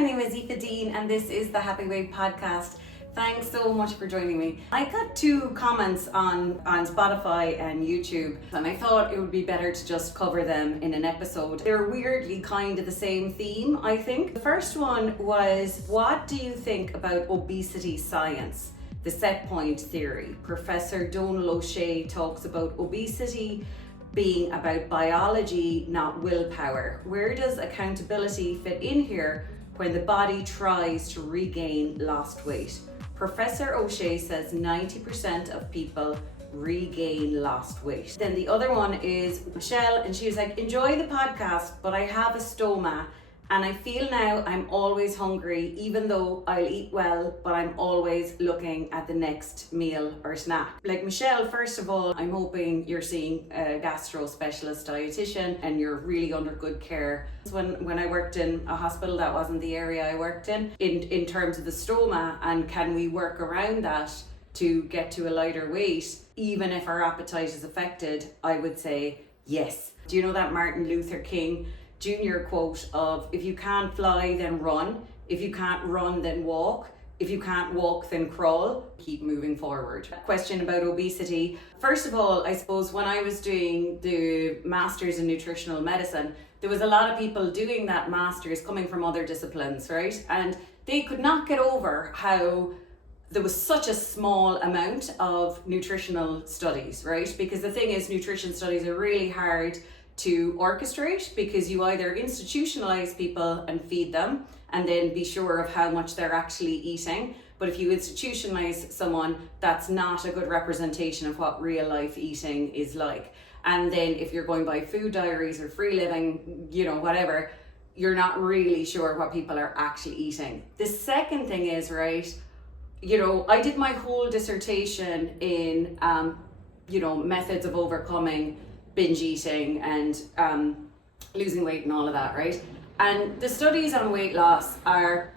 my name is Aoife Deane and this is the Happy Weight podcast. Thanks so much for joining me. I got 2 comments on Spotify and YouTube and I thought it would be better to just cover them in an episode. They're weirdly kind of the same theme, I think. The first one was, what do you think about obesity science? The set point theory. Professor Donal O'Shea talks about obesity being about biology, not willpower. Where does accountability fit in here when the body tries to regain lost weight? Professor O'Shea says 90% of people regain lost weight. Then the other one is Michelle, and she was like, enjoy the podcast, but I have a stoma and I feel now I'm always hungry, even though I'll eat well, but I'm always looking at the next meal or snack. Like Michelle, first of all, I'm hoping you're seeing a gastro specialist dietitian and you're really under good care. When I worked in a hospital, that wasn't the area I worked in terms of the stoma, and can we work around that to get to a lighter weight, even if our appetite is affected? I would say yes. Do you know that Martin Luther King Jr. quote of, if you can't fly, then run. If you can't run, then walk. If you can't walk, then crawl. Keep moving forward. Question about obesity. First of all, I suppose when I was doing the Masters in Nutritional Medicine, there was a lot of people doing that Masters coming from other disciplines, right? And they could not get over how there was such a small amount of nutritional studies, right? Because the thing is, nutrition studies are really hard to orchestrate, because you either institutionalize people and feed them and then be sure of how much they're actually eating. But if you institutionalize someone, that's not a good representation of what real life eating is like. And then if you're going by food diaries or free living, whatever, you're not really sure what people are actually eating. The second thing is, right, I did my whole dissertation in, methods of overcoming binge eating and losing weight and all of that, right? And the studies on weight loss are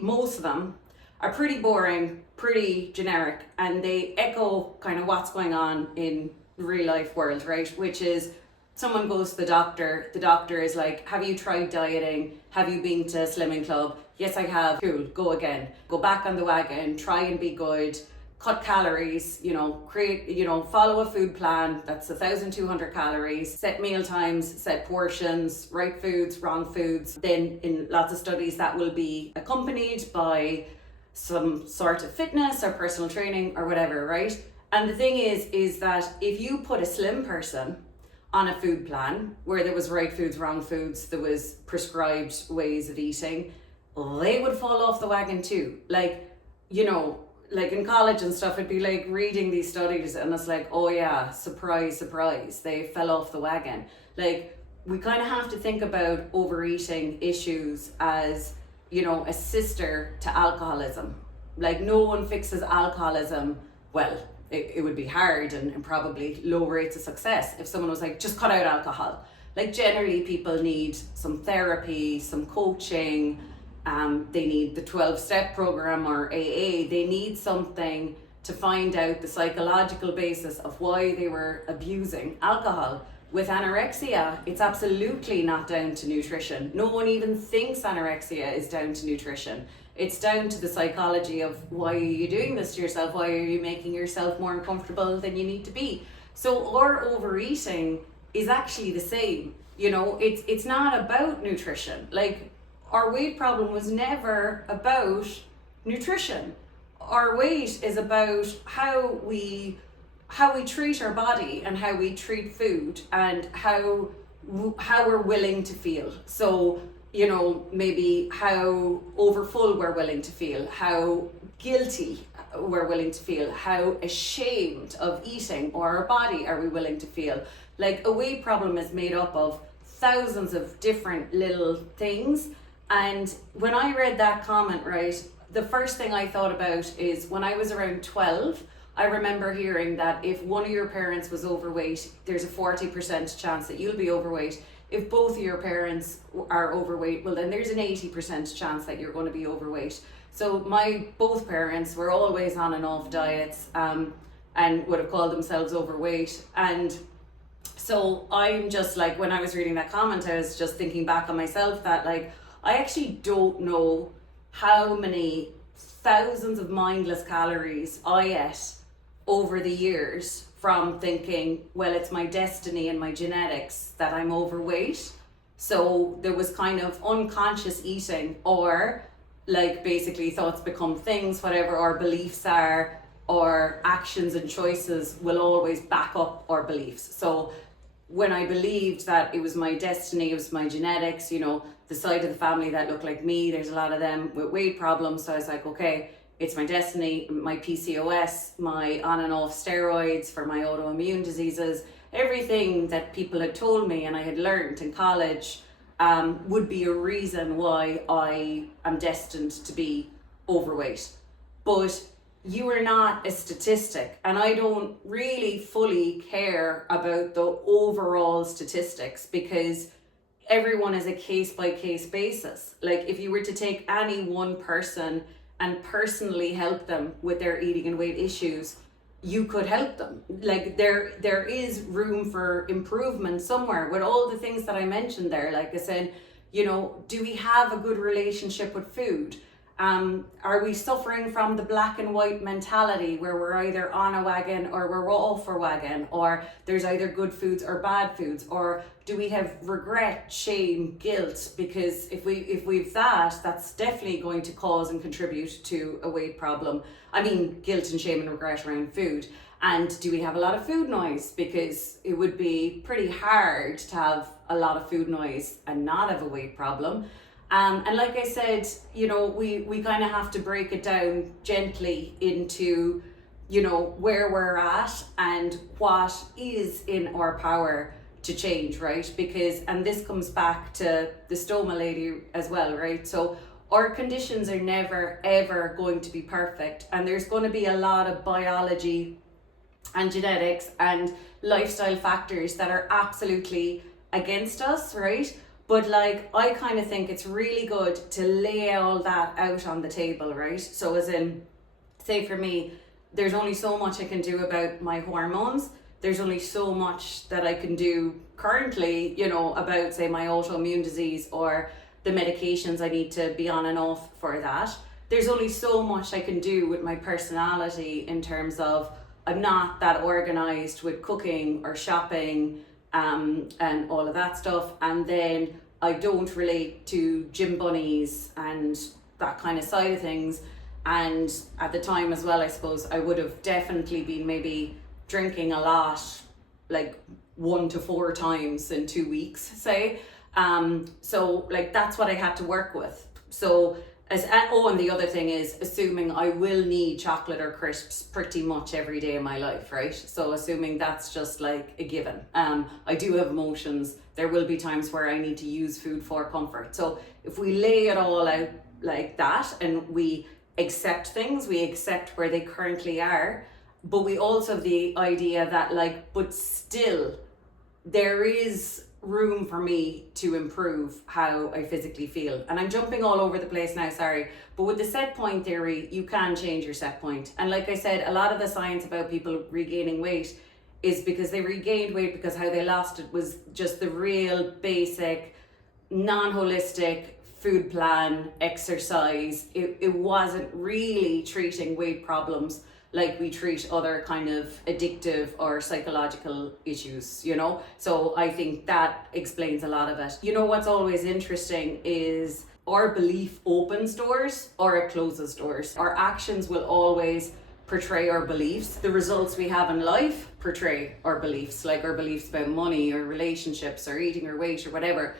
most of them are pretty boring, pretty generic, and they echo kind of what's going on in the real life world, right? Which is, someone goes to the doctor is like, have you tried dieting? Have you been to a slimming club? Yes, I have. Cool, go again. Go back on the wagon, try and be good. Cut calories, follow a food plan that's 1,200 calories, set meal times, set portions, right foods, wrong foods. Then in lots of studies that will be accompanied by some sort of fitness or personal training or whatever, right? And the thing is that if you put a slim person on a food plan where there was right foods, wrong foods, there was prescribed ways of eating, they would fall off the wagon too. Like in college and stuff, it'd be like reading these studies and it's like, oh yeah, surprise, surprise, they fell off the wagon. Like, we kind of have to think about overeating issues as, a sister to alcoholism. Like, no one fixes alcoholism. Well, it would be hard and probably low rates of success if someone was like, just cut out alcohol. Like, generally people need some therapy, some coaching. They need the 12-step program or AA. They need something to find out the psychological basis of why they were abusing alcohol. With anorexia, it's absolutely not down to nutrition. No one even thinks anorexia is down to nutrition. It's down to the psychology of, why are you doing this to yourself? Why are you making yourself more uncomfortable than you need to be? So our overeating is actually the same. It's not about nutrition. Like, our weight problem was never about nutrition. Our weight is about how we treat our body and how we treat food and how we're willing to feel. So, maybe how overfull we're willing to feel, how guilty we're willing to feel, how ashamed of eating or our body are we willing to feel. Like, a weight problem is made up of thousands of different little things. And when I read that comment, right, the first thing I thought about is, when I was around 12, I remember hearing that if one of your parents was overweight, there's a 40% chance that you'll be overweight. If both of your parents are overweight, well, then there's an 80% chance that you're going to be overweight. So both parents were always on and off diets and would have called themselves overweight. And so I'm just like, when I was reading that comment, I was just thinking back on myself that, like, I actually don't know how many thousands of mindless calories I ate over the years from thinking, well, it's my destiny and my genetics that I'm overweight. So there was kind of unconscious eating, or like basically thoughts become things, whatever our beliefs are, or actions and choices will always back up our beliefs. So when I believed that it was my destiny, it was my genetics, you know, the side of the family that looked like me, there's a lot of them with weight problems. So I was like, okay, it's my destiny, my PCOS, my on and off steroids for my autoimmune diseases, everything that people had told me and I had learned in college would be a reason why I am destined to be overweight. But you are not a statistic, and I don't really fully care about the overall statistics, because everyone is a case by case basis. Like if you were to take any one person and personally help them with their eating and weight issues, you could help them. Like there is room for improvement somewhere with all the things that I mentioned there. Like I said, you know, do we have a good relationship with food? Are we suffering from the black and white mentality where we're either on a wagon or we're off a wagon, or there's either good foods or bad foods? Or do we have regret, shame, guilt? Because if we've that, that's definitely going to cause and contribute to a weight problem. I mean, guilt and shame and regret around food. And do we have a lot of food noise? Because it would be pretty hard to have a lot of food noise and not have a weight problem. And like I said, you know, we kind of have to break it down gently into, you know, where we're at and what is in our power to change, right? Because, and this comes back to the stoma lady as well, right? So our conditions are never, ever going to be perfect. And there's going to be a lot of biology and genetics and lifestyle factors that are absolutely against us, right? But like, I kind of think it's really good to lay all that out on the table, right? So as in, say for me, there's only so much I can do about my hormones. There's only so much that I can do currently, you know, about say my autoimmune disease or the medications I need to be on and off for that. There's only so much I can do with my personality in terms of I'm not that organized with cooking or shopping, and all of that stuff. And then I don't relate to gym bunnies and that kind of side of things. And at the time as well, I suppose I would have definitely been maybe drinking a lot, like 1 to 4 times in 2 weeks, say. So like that's what I had to work with. So and the other thing is assuming I will need chocolate or crisps pretty much every day of my life, right? So assuming that's just like a given. I do have emotions. There will be times where I need to use food for comfort. So if we lay it all out like that and we accept things, we accept where they currently are, but we also have the idea that like, but still there is room for me to improve how I physically feel. And I'm jumping all over the place now, sorry. But with the set point theory, you can change your set point. And like I said, a lot of the science about people regaining weight is because they regained weight because how they lost it was just the real basic, non-holistic food plan, exercise. It wasn't really treating weight problems like we treat other kind of addictive or psychological issues, you know? So I think that explains a lot of it. You know what's always interesting is our belief opens doors or it closes doors. Our actions will always portray our beliefs. The results we have in life portray our beliefs, like our beliefs about money or relationships or eating or weight or whatever.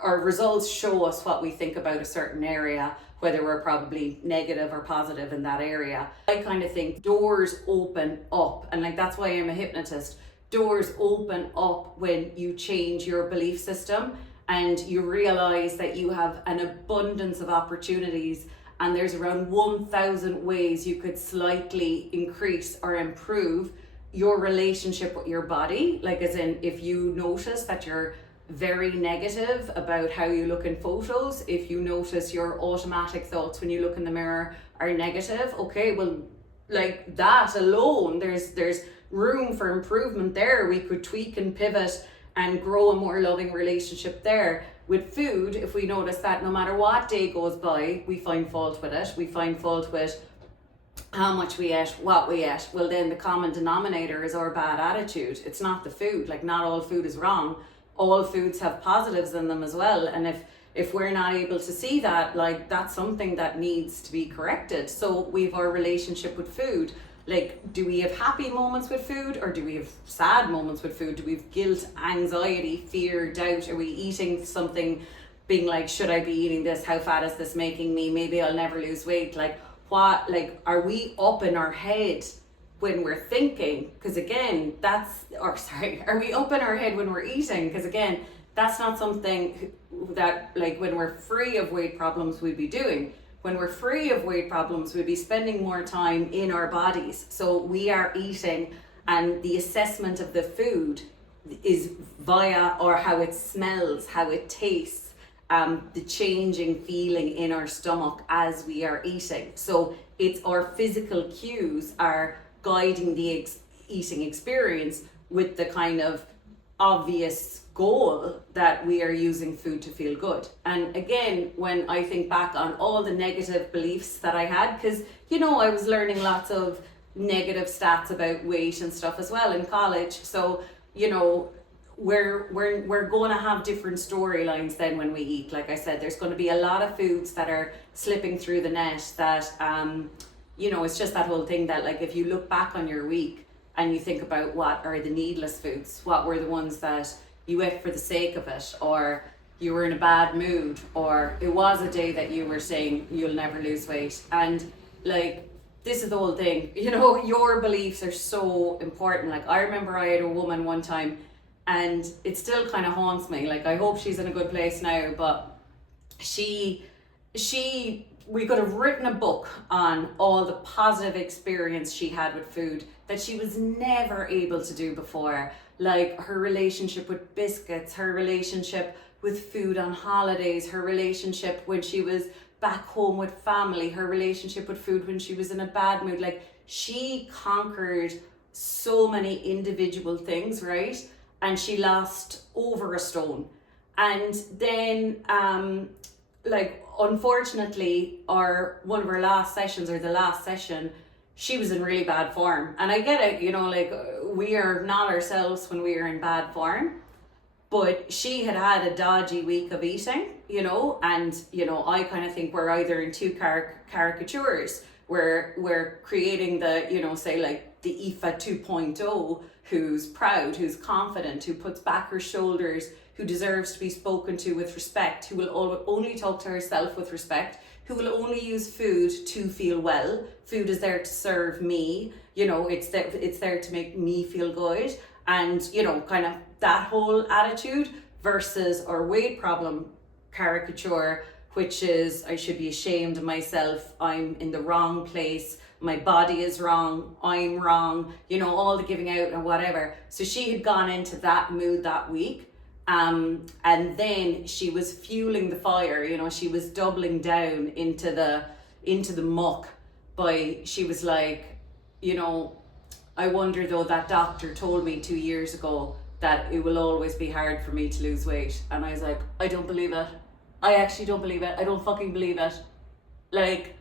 Our results show us what we think about a certain area, whether we're probably negative or positive in that area. I kind of think doors open up, and like that's why I'm a hypnotist. Doors open up when you change your belief system and you realize that you have an abundance of opportunities, and there's around 1,000 ways you could slightly increase or improve your relationship with your body. Like as in, if you notice that you're very negative about how you look in photos, if you notice your automatic thoughts when you look in the mirror are negative, okay, well, like that alone, there's room for improvement there. We could tweak and pivot and grow a more loving relationship there. with food, if we notice that no matter what day goes by, we find fault with it, we find fault with how much we ate, what we ate, well then the common denominator is our bad attitude. It's not the food. Like, not all food is wrong. All foods have positives in them as well. And if we're not able to see that, like, that's something that needs to be corrected. So we've our relationship with food. Like, do we have happy moments with food, or do we have sad moments with food? Do we have guilt, anxiety, fear, doubt? Are we eating something being like, should I be eating this? How fat is this making me? Maybe I'll never lose weight. Like, what, like, are we up in our head when we're thinking? Because again, are we up in our head when we're eating? Because again, that's not something that, like, when we're free of weight problems, we'd be doing. When we're free of weight problems, we'd be spending more time in our bodies. So we are eating, and the assessment of the food is via or how it smells, how it tastes, the changing feeling in our stomach as we are eating. So it's our physical cues are guiding the eating experience with the kind of obvious goal that we are using food to feel good. And again, when I think back on all the negative beliefs that I had, because I was learning lots of negative stats about weight and stuff as well in college. So we're going to have different storylines then when we eat. Like I said, there's going to be a lot of foods that are slipping through the net that it's just that whole thing that, like, if you look back on your week and you think about what are the needless foods, what were the ones that you ate for the sake of it, or you were in a bad mood, or it was a day that you were saying you'll never lose weight. And like, this is the whole thing, your beliefs are so important. Like, I remember I had a woman one time, and it still kind of haunts me. Like, I hope she's in a good place now, but we could have written a book on all the positive experience she had with food that she was never able to do before. Like, her relationship with biscuits, her relationship with food on holidays, her relationship when she was back home with family, her relationship with food when she was in a bad mood. Like, she conquered so many individual things, right? And she lost over a stone. And then unfortunately, one of our last sessions, or the last session, she was in really bad form. And I get it, we are not ourselves when we are in bad form. But she had a dodgy week of eating, and I kind of think we're either in two caricatures. We're creating the, say, like, the Aoife 2.0, who's proud, who's confident, who puts back her shoulders, who deserves to be spoken to with respect, who will only talk to herself with respect, who will only use food to feel well. Food is there to serve me, it's there to make me feel good. And, kind of that whole attitude versus our weight problem caricature, which is, I should be ashamed of myself, I'm in the wrong place, my body is wrong, I'm wrong, all the giving out and whatever. So she had gone into that mood that week. And then she was fueling the fire, she was doubling down into the muck she was like, I wonder though, that doctor told me 2 years ago that it will always be hard for me to lose weight. And I was like, I don't believe it. I actually don't believe it. I don't fucking believe it. Like,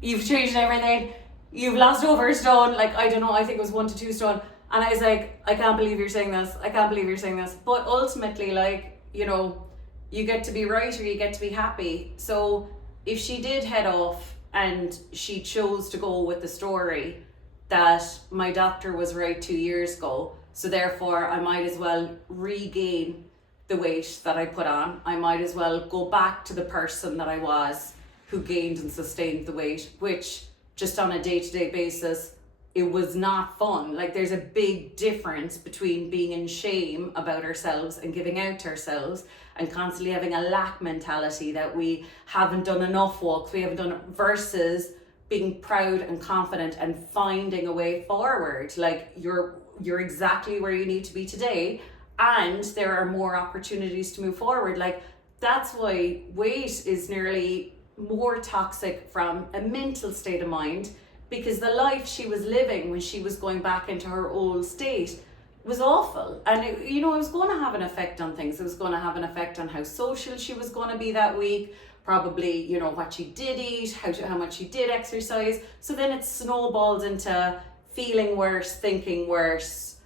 you've changed everything. You've lost over a stone. Like, I don't know, I think it was 1 to 2 stone. And I was like, I can't believe you're saying this. I can't believe you're saying this. But ultimately, like, you get to be right or you get to be happy. So if she did head off and she chose to go with the story that my doctor was right 2 years ago, so therefore I might as well regain the weight that I put on. I might as well go back to the person that I was who gained and sustained the weight, which just on a day-to-day basis, it was not fun. Like, there's a big difference between being in shame about ourselves and giving out to ourselves and constantly having a lack mentality that we haven't done enough walks, we haven't done it, versus being proud and confident and finding a way forward. Like, you're exactly where you need to be today, and there are more opportunities to move forward. Like, that's why weight is nearly more toxic from a mental state of mind, because the life she was living when she was going back into her old state, was awful. And it was going to have an effect on things. It was going to have an effect on how social she was going to be that week, probably, what she did eat, how much she did exercise. So then it snowballed into feeling worse, thinking worse,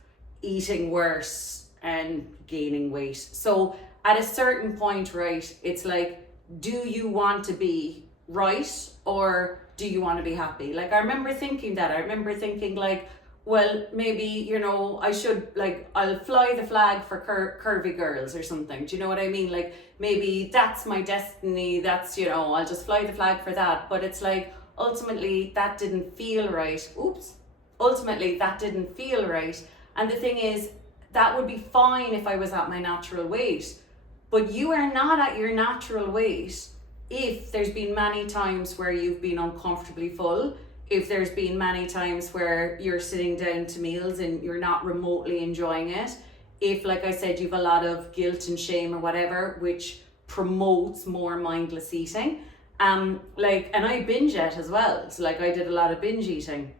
eating worse, and gaining weight. So at a certain point, right, it's like, do you want to be right, or do you want to be happy? Like, I remember thinking that. I remember thinking like, well, maybe, I should, like, I'll fly the flag for curvy girls or something. Do you know what I mean? Like, maybe that's my destiny. That's, I'll just fly the flag for that. But it's like, ultimately, that didn't feel right. Ultimately, that didn't feel right. And the thing is, that would be fine if I was at my natural weight. But you are not at your natural weight if there's been many times where you've been uncomfortably full, if there's been many times where you're sitting down to meals and you're not remotely enjoying it, if, like I said, you've a lot of guilt and shame or whatever, which promotes more mindless eating. And I binge eat as well. So like, I did a lot of binge eating.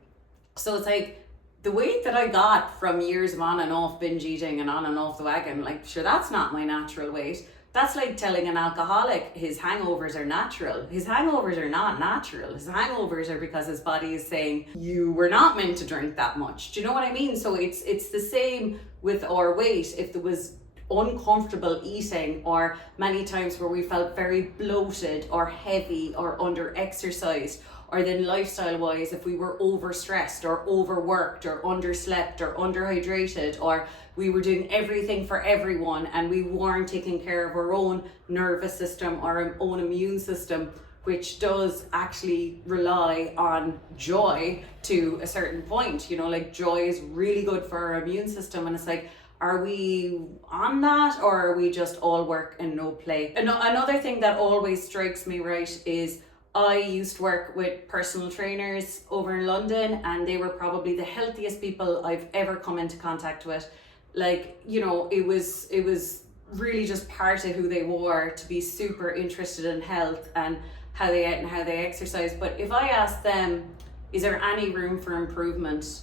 So it's like, the weight that I got from years of on and off binge eating and on and off the wagon, like, sure, that's not my natural weight. That's like telling an alcoholic his hangovers are natural. His hangovers are not natural. His hangovers are because his body is saying, you were not meant to drink that much. Do you know what I mean? So it's the same with our weight. If there was uncomfortable eating, or many times where we felt very bloated or heavy or under exercised, or then lifestyle wise, if we were overstressed or overworked or underslept or underhydrated, or we were doing everything for everyone and we weren't taking care of our own nervous system or our own immune system, which does actually rely on joy to a certain point. Like, joy is really good for our immune system, and it's like, are we on that, or are we just all work and no play? Another thing that always strikes me, right, is I used to work with personal trainers over in London, and they were probably the healthiest people I've ever come into contact with. Like, it was really just part of who they were to be super interested in health and how they ate and how they exercise. But if I asked them, is there any room for improvement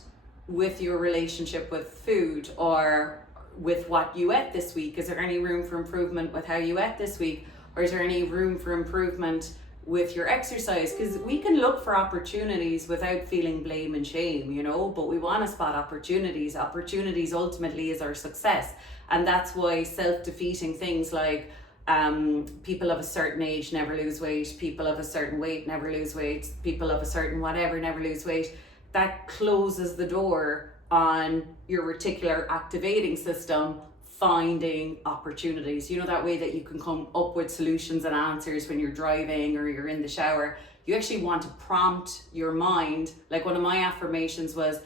with your relationship with food, or with what you ate this week? Is there any room for improvement with how you ate this week? Or is there any room for improvement with your exercise? Because we can look for opportunities without feeling blame and shame, but we want to spot opportunities. Opportunities ultimately is our success. And that's why self-defeating things like people of a certain age never lose weight, people of a certain weight never lose weight, people of a certain whatever never lose weight, that closes the door on your reticular activating system finding opportunities. That way that you can come up with solutions and answers when you're driving or you're in the shower. You actually want to prompt your mind. Like, one of my affirmations was,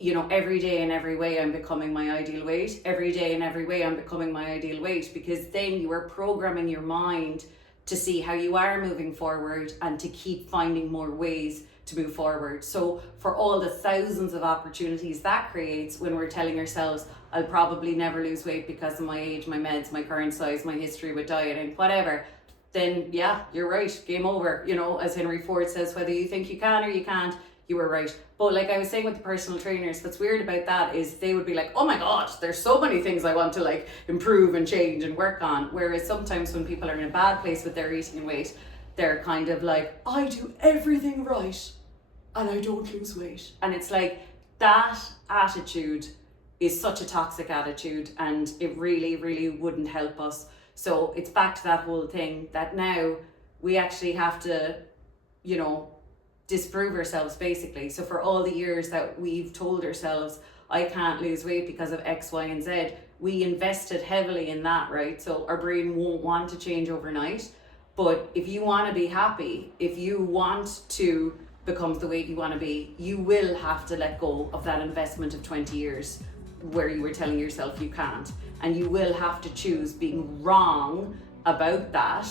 every day in every way I'm becoming my ideal weight. Every day in every way I'm becoming my ideal weight, because then you are programming your mind to see how you are moving forward and to keep finding more ways to move forward. So for all the thousands of opportunities that creates when we're telling ourselves, I'll probably never lose weight because of my age, my meds, my current size, my history with dieting, whatever, then yeah, you're right, game over. As Henry Ford says, whether you think you can or you can't, you were right. But like I was saying with the personal trainers, what's weird about that is they would be like, oh my gosh, there's so many things I want to like improve and change and work on. Whereas sometimes when people are in a bad place with their eating and weight, they're kind of like, I do everything right and I don't lose weight. And it's like, that attitude is such a toxic attitude, and it really, really wouldn't help us. So it's back to that whole thing that now we actually have to, disprove ourselves basically. So for all the years that we've told ourselves, I can't lose weight because of X, Y, and Z, we invested heavily in that, right? So our brain won't want to change overnight. But if you want to be happy, if you want to become the weight you want to be, you will have to let go of that investment of 20 years where you were telling yourself you can't. And you will have to choose being wrong about that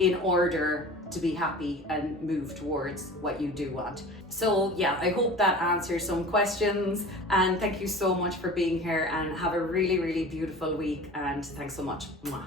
in order to be happy and move towards what you do want. So yeah, I hope that answers some questions, and thank you so much for being here, and have a really, really beautiful week, and thanks so much. Mwah.